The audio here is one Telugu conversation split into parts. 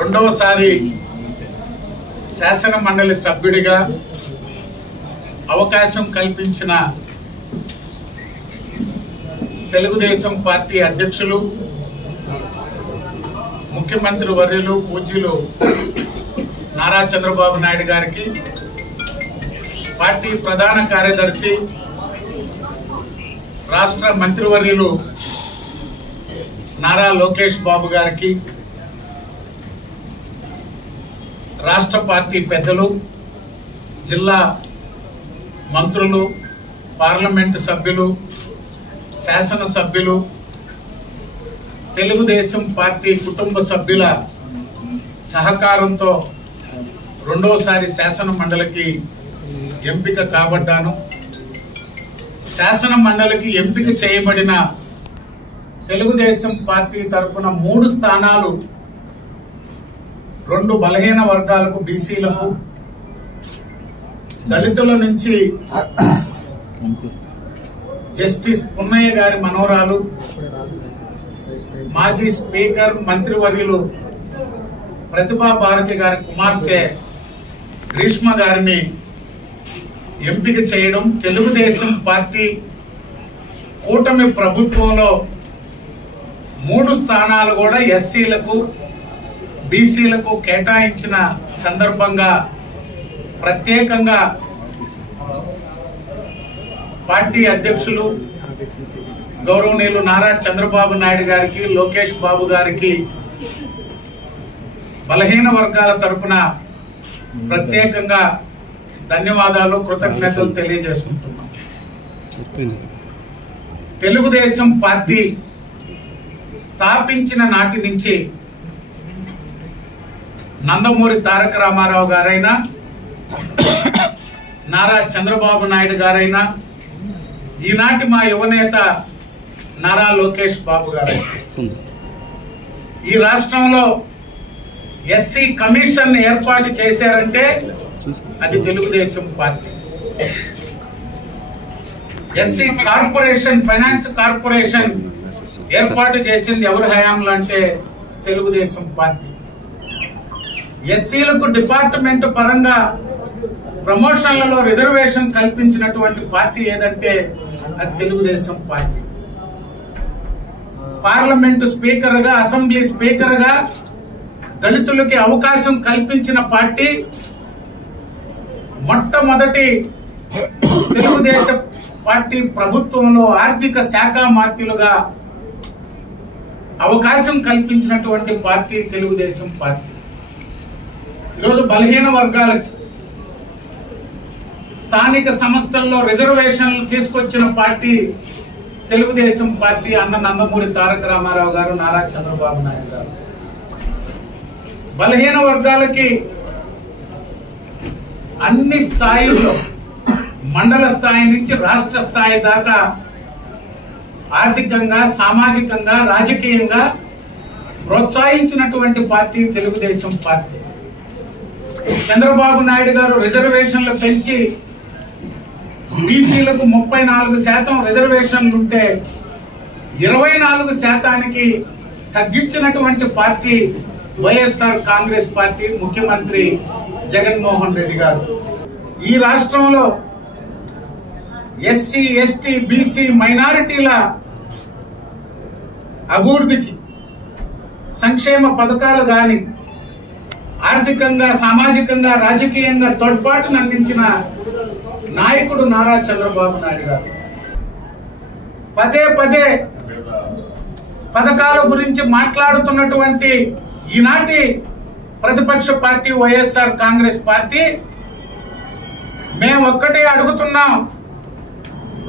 రెండవసారి శాసన మండలి సభ్యుడిగా అవకాశం కల్పించిన తెలుగుదేశం పార్టీ అధ్యక్షులు ముఖ్యమంత్రి వర్యులు పూజ్యులు నారా చంద్రబాబు నాయుడు గారికి, పార్టీ ప్రధాన కార్యదర్శి రాష్ట్ర మంత్రివర్యులు నారా లోకేష్ బాబు గారికి, రాష్ట్ర పార్టీ పెద్దలు, జిల్లా మంత్రులు, పార్లమెంటు సభ్యులు, శాసన సభ్యులు, తెలుగుదేశం పార్టీ కుటుంబ సభ్యుల సహకారంతో రెండోసారి శాసన మండలికి ఎంపిక కాబడ్డాను. శాసన మండలికి ఎంపిక చేయబడిన తెలుగుదేశం పార్టీ తరఫున 3 స్థానాలు 2 బలహీన వర్గాలకు, బీసీలకు, దళితుల నుంచి జస్టిస్ పున్నయ్య గారి మనవరాలు, మాజీ స్పీకర్ మంత్రివర్యులు ప్రతిభా భారతి గారి కుమార్తె గ్రీష్మ గారిని ఎంపిక చేయడం, తెలుగుదేశం పార్టీ కూటమి ప్రభుత్వంలో 3 స్థానాలు కూడా ఎస్సీలకు, బీసీలకు కేటాయించిన సందర్భంగా ప్రత్యేకంగా పార్టీ అధ్యక్షులు గౌరవనీయులు నారా చంద్రబాబు నాయుడు గారికి, లోకేష్ బాబు గారికి బలహీన వర్గాల తరపున ప్రత్యేకంగా ధన్యవాదాలు, కృతజ్ఞతలు తెలియజేసుకుంటున్నాం. తెలుగుదేశం పార్టీ స్థాపించిన నాటి నుంచి నందమూరి తారక రామారావు గారైనా, నారా చంద్రబాబు నాయుడు గారైనా, ఈనాటి మా యువనేత నారా లోకేష్ బాబు గారైనా ఈ రాష్ట్రంలో ఎస్సీ కమిషన్ ఏర్పాటు చేశారంటే అది Telugu Desam party. SC corporation, finance corporation ఏర్పాటు చేసింది ఎవరి హయాంలో అంటే తెలుగుదేశం పార్టీ. ఎస్సీలకు డిపార్ట్మెంట్ పరంగా ప్రమోషన్లలో రిజర్వేషన్ కల్పించినటువంటి పార్టీ ఏదంటే అది తెలుగుదేశం పార్టీ. పార్లమెంటు స్పీకర్ గా, అసెంబ్లీ స్పీకర్ గా దళితులకి అవకాశం కల్పించిన పార్టీ. మొట్టమొదటి తెలుగుదేశం పార్టీ ప్రభుత్వంలో ఆర్థిక శాఖ మంత్రులుగా అవకాశం కల్పించినటువంటి పార్టీ తెలుగుదేశం పార్టీ. ఈరోజు బలహీన వర్గాలకి స్థానిక సంస్థల్లో రిజర్వేషన్లు తీసుకొచ్చిన పార్టీ తెలుగుదేశం పార్టీ. అన్న నందమూరి తారక రామారావు గారు, నారా చంద్రబాబు నాయుడు గారు. బలహీన వర్గాలకి అన్ని స్థాయిల్లో, మండల స్థాయి నుంచి రాష్ట్ర స్థాయి దాకా ఆర్థికంగా, సామాజికంగా, రాజకీయంగా ప్రోత్సహించినటువంటి పార్టీ తెలుగుదేశం పార్టీ. చంద్రబాబు నాయుడు గారు రిజర్వేషన్లు పెంచి బీసీలకు 34% రిజర్వేషన్లుంటే 24% తగ్గించినటువంటి పార్టీ వైఎస్ఆర్ కాంగ్రెస్ పార్టీ, ముఖ్యమంత్రి జగన్మోహన్ రెడ్డి గారు. ఈ రాష్ట్రంలో ఎస్సీ, ఎస్టీ, బీసీ, మైనారిటీల అభివృద్ధికి సంక్షేమ పథకాలు గాని, ఆర్థికంగా, సామాజికంగా, రాజకీయంగా తోడ్పాటును అందించిన నాయకుడు నారా చంద్రబాబు నాయుడు గారు. పదే పదే పథకాల గురించి మాట్లాడుతున్నటువంటి ఈనాటి ప్రతిపక్ష పార్టీ వైఎస్ఆర్ కాంగ్రెస్ పార్టీ మేము ఒక్కటే అడుగుతున్నాం.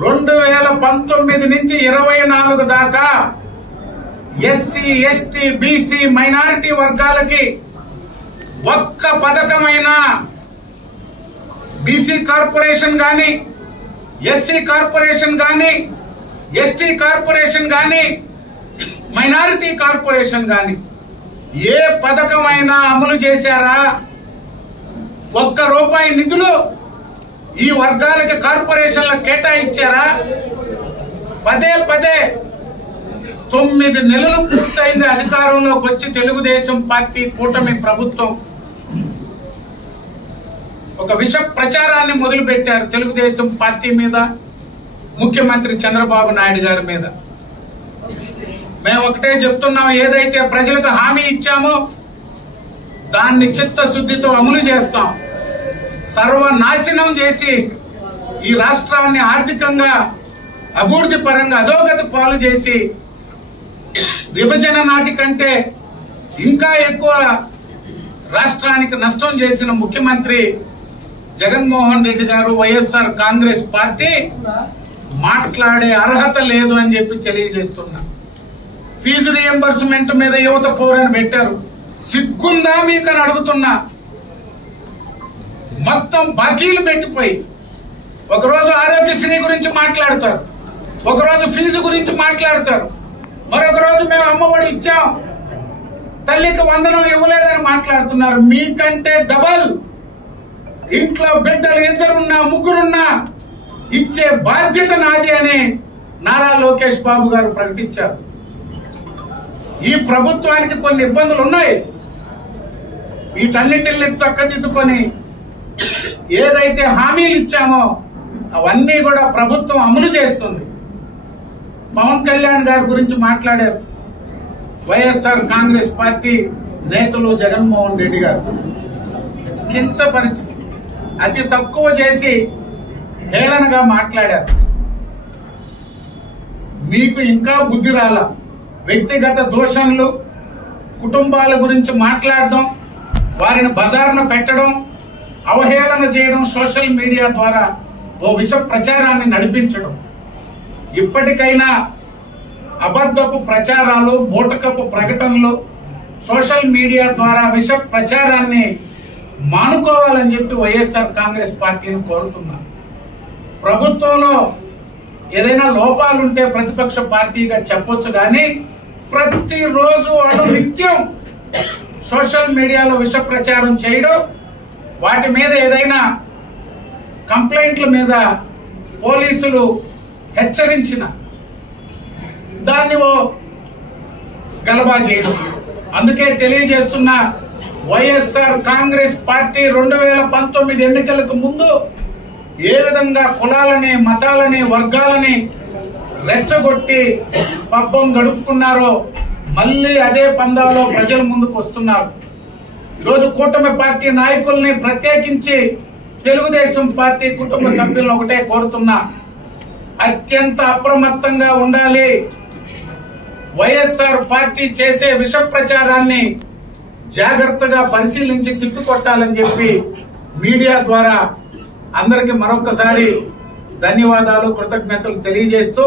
2019 నుంచి 24 దాకా ఎస్సీ, ఎస్టీ, బీసీ, మైనారిటీ వర్గాలకి ఒక్క పథకమైన బీసీ కార్పొరేషన్ గాని, ఎస్సీ కార్పొరేషన్ గాని, ఎస్టీ కార్పొరేషన్ గాని, మైనారిటీ కార్పొరేషన్ గాని ఏ పథకమైనా అమలు చేశారా? ₹1 నిధులు ఈ వర్గాలకి, కార్పొరేషన్లకు కేటాయించారా? పదే పదే 9 నెలలు పూర్తయింది అధికారంలోకి వచ్చి తెలుగుదేశం పార్టీ కూటమి ప్రభుత్వం ఒక విష ప్రచారాన్ని మొదలుపెట్టారు తెలుగుదేశం పార్టీ మీద, ముఖ్యమంత్రి చంద్రబాబు నాయుడు గారి మీద. మేము ఒకటే చెప్తున్నాం, ఏదైతే ప్రజలకు హామీ ఇచ్చామో దాన్ని చిత్తశుద్ధితో అమలు చేస్తాం. సర్వనాశనం చేసి ఈ రాష్ట్రాన్ని ఆర్థికంగా అభివృద్ధి పరంగా అధోగతి పాలు చేసి విభజన నాటి కంటే ఇంకా ఎక్కువ రాష్ట్రానికి నష్టం చేసిన ముఖ్యమంత్రి జగన్మోహన్ రెడ్డి గారు, వైఎస్ఆర్ కాంగ్రెస్ పార్టీ మాట్లాడే అర్హత లేదు అని చెప్పి తెలియజేస్తున్నా. ఫీజు రియంబర్స్మెంట్ మీద యువత పోరాటం పెట్టారు. సిగ్గుందా మీకు అని అడుగుతున్నా. మొత్తం బాకీలు పెట్టిపోయి ఒకరోజు ఆరోగ్యశ్రీ గురించి మాట్లాడతారు, ఒకరోజు ఫీజు గురించి మాట్లాడతారు, మరొక రోజు మేము అమ్మఒడి ఇచ్చాం, తల్లికి వందనం ఇవ్వలేదని మాట్లాడుతున్నారు. మీకంటే డబల్ ఇంట్లో బిడ్డలు 2 3 ఇచ్చే బాధ్యత నాది అని నారా లోకేష్ బాబు గారు ప్రకటించారు. ఈ ప్రభుత్వానికి కొన్ని ఇబ్బందులు ఉన్నాయి. వీటన్నిటిని చక్కదిద్దుకొని ఏదైతే హామీలు ఇచ్చామో అవన్నీ కూడా ప్రభుత్వం అమలు చేస్తుంది. పవన్ కళ్యాణ్ గారి గురించి మాట్లాడారు వైఎస్ఆర్ కాంగ్రెస్ పార్టీ నేతలు. జగన్మోహన్ రెడ్డి గారు కించపరిచి అతి తక్కువ చేసి హేళనగా మాట్లాడారు. మీకు ఇంకా బుద్ధి రాల. వ్యక్తిగత దోషణలు, కుటుంబాల గురించి మాట్లాడడం, వారిని బజార్న పెట్టడం, అవహేళన చేయడం, సోషల్ మీడియా ద్వారా ఓ విష ప్రచారాన్ని నడిపించడం. ఇప్పటికైనా అబద్ధపు ప్రచారాలు, బూటకపు ప్రకటనలు, సోషల్ మీడియా ద్వారా విష ప్రచారాన్ని మానుకోవాలని చెప్పి వైఎస్ఆర్ కాంగ్రెస్ పార్టీని కోరుతున్నా. ప్రభుత్వంలో ఏదైనా లోపాలుంటే ప్రతిపక్ష పార్టీగా చెప్పొచ్చు, కానీ ప్రతిరోజు వాళ్ళు నిత్యం సోషల్ మీడియాలో విష ప్రచారం చేయడం, వాటి మీద ఏదైనా కంప్లైంట్ల మీద పోలీసులు హెచ్చరించిన దాన్ని గలబా చేయడం. అందుకే తెలియజేస్తున్న, వైఎస్ఆర్ కాంగ్రెస్ పార్టీ 2019 ఎన్నికలకు ముందు ఏ విధంగా కులాలని, మతాలని, వర్గాలని రెచ్చగొట్టి పబ్బం గడుపుకున్నారో మళ్ళీ అదే పందాల్లో ప్రజల ముందుకు వస్తున్నారు. ఈరోజు కూటమి పార్టీ నాయకుల్ని, ప్రత్యేకించి తెలుగుదేశం పార్టీ కుటుంబ సభ్యులను ఒకటే కోరుతున్నా, అత్యంత అప్రమత్తంగా ఉండాలి. వైఎస్ఆర్ పార్టీ చేసే విష ప్రచారాన్ని జాగ్రత్తగా పరిశీలించి తిప్పికొట్టాలని చెప్పి మీడియా ద్వారా అందరికి మరొకసారి ధన్యవాదాలు, కృతజ్ఞతలు తెలియజేస్తూ